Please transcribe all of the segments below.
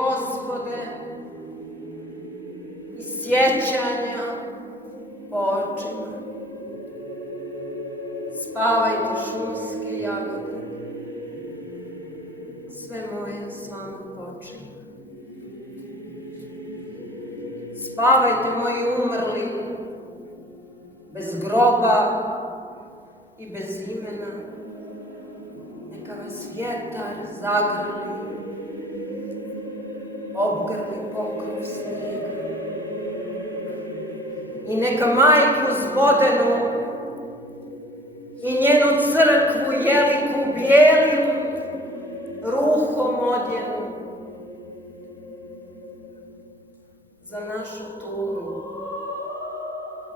Gospode, i sjećanja po očima. Spavajte šumske jagode, sve moje s vama počinje. Spavajte moji umrli, bez groba i bez imena. Neka vas vjetar zagrli, obgrli pokrov snijega. I neka majku zbodenu i njenu crkvu jeliku bijelim ruhom odjenu za našu tugu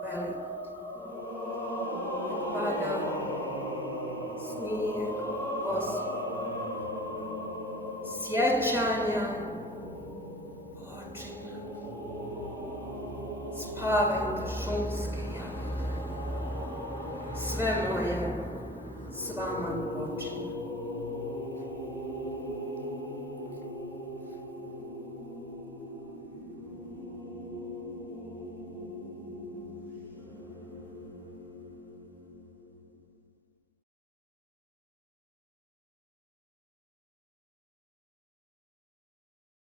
veliku. Nek pada snijeg Gospod, sjećanja očina. Spavajte šumske jagode, sve moje s vama počinje.